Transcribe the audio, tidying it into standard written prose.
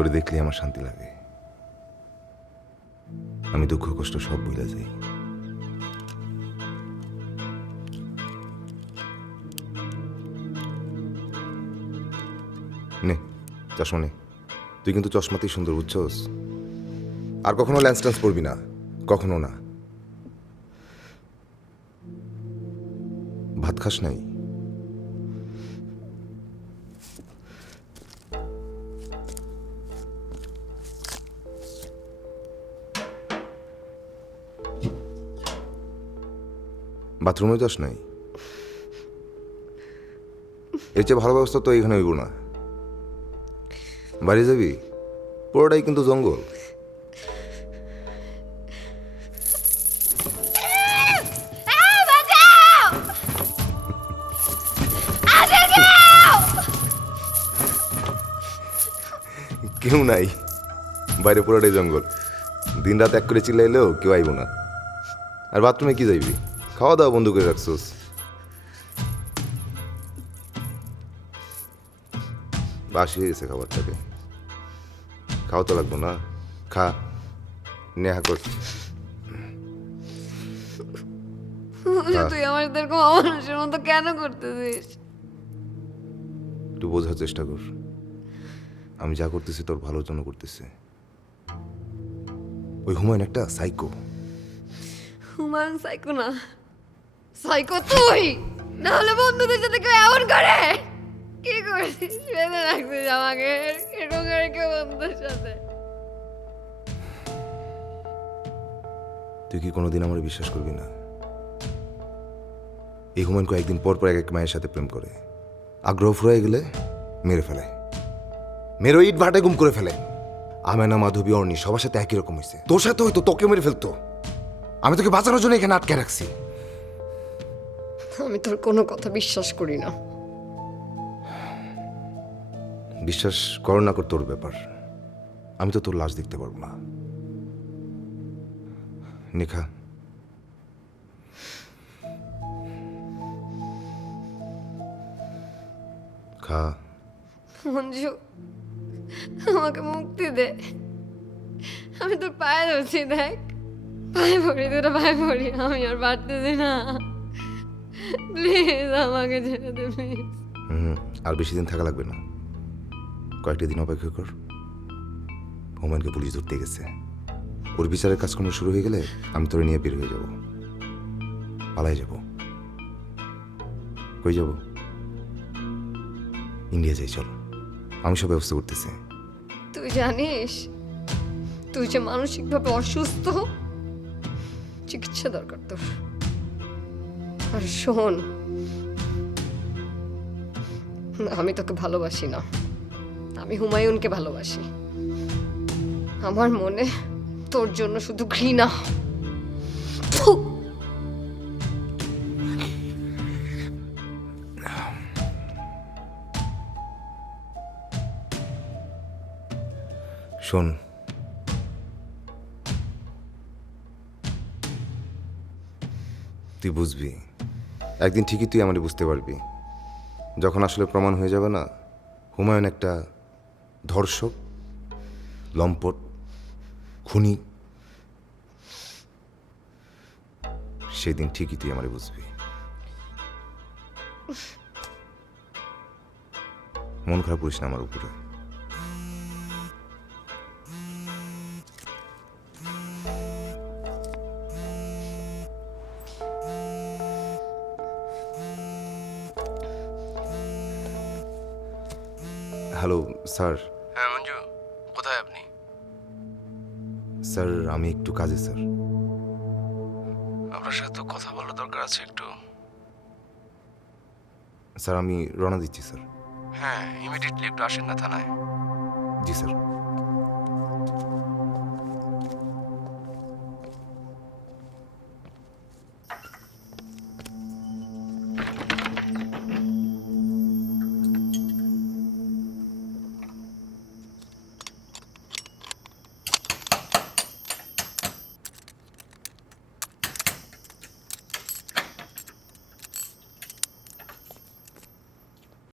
তোরে দেখলে আমার শান্তি লাগে। আমি দুঃখ কষ্ট সব ভুলে যাই। নে চশমা নে, তুই কিন্তু চশমাতেই সুন্দর, বুঝছস? আর কখনো ল্যান্স ট্যান্স পড়বি না, কখনো না। ভাত খাস নাই? বাথরুমে যাস নাই? এর চেয়ে ভালো ব্যবস্থা তো এইখানে হইব না। বাড়ি যাবি? পুরোটাই কিন্তু জঙ্গল। কেউ নাই, বাইরে পুরোটাই জঙ্গল। দিন রাত এক করে চিল্লাইলেও কেউ আইব না। আর বাথরুমে কি যাইবি? খাওয়া দাওয়া বন্ধ করে রাখছোস। বাসি হয়ে গেছে খাবারটাকে, খাওয়া তো লাগবো না। খা, নেহা কর। তুই আমার সাথে এরকম অমানুষের মতো কেন করতেছিস? একটু বোঝার চেষ্টা কর, আমি যা করতেছি তোর ভালোর জন্য করতেছি। ওই হুমায়ুন একটা সাইকো। হুমায়ুন সাইকো না, সাইকো তুই। না হলে বন্ধুদের সাথে কেউ এমন করে? কি করছিস? বেঁধে রাখছিস আমাকে এরকম করে কেউ বন্ধুদের সাথে? তুই কি কোনোদিন আমার বিশ্বাস করবি না? এই হুমায়ুন কয়েকদিন পর পর এক এক মায়ের সাথে প্রেম করে, আগ্রহ ফুরাই গেলে মেরে ফেলে, মেরে ইট ভাটায় গুম করে ফেলে। আমেনা, মাধবী, অর্ণি সবার সাথে একই রকম হয়েছে। তোর সাথে হয়তো তোকে মেরে ফেলতো, আমি তোকে বাঁচানোর জন্য এখানে আটকে রাখছি। আমি তোর কোনো কথা বিশ্বাস করি না। বিশ্বাস কর না কর তোর ব্যাপার, আমি তো তোর লাশ দেখতে পারবো না। নিখা, খা। মঞ্জু, আমাকে মুক্তি দে। আমি তোর পায়ে ধরছি, দেখ পায়ে পড়ি, তোরা পায়ে পড়ি। আমি আর পারতেছি না, প্লিজ আমাকে ছেড়ে দে প্লিজ। আর বেশি দিন থাকা লাগবে না, কয়েকটা দিন অপেক্ষা কর। হুমায়ুনকে পুলিশ ধরতে গেছে, ওর বিচারের কাজকর্ম শুরু হয়ে গেলে আমি তোরে নিয়ে বের হয়ে যাব, পালাই যাব। কই যাব? ইন্ডিয়া যাই, চল, আমি সব ব্যবস্থা করতেছি। তুই জানিস তুই যে মানসিকভাবে অসুস্থ, চিকিৎসা দরকার তোর। আর শোন, আমি তোকে ভালোবাসি না, আমি হুমায়ুনকে ভালোবাসি। আমার মনে তোর জন্য শুধু ঘৃণা। থু! শোন, তুই বুঝবি একদিন, ঠিকই তুই আমাকে বুঝতে পারবি, যখন আসলে প্রমাণ হয়ে যাবে না হুমায়ুন একটা ধর্ষক, লম্পট, খুনি। সেদিন ঠিকই তুই আমারে বুঝবি। মন খারাপ করিস না আমার উপরে। Hello sir. হ্যাঁ মঞ্জু, কোথায় আপনি? স্যার আমি একটু কাজে স্যার। আপনার সাথে তো কথা বলার দরকার আছে একটু। স্যার আমি রওনা দিচ্ছি স্যার। হ্যাঁ, ইমিডিয়েটলি একটু আসেন না থানায়। জি স্যার।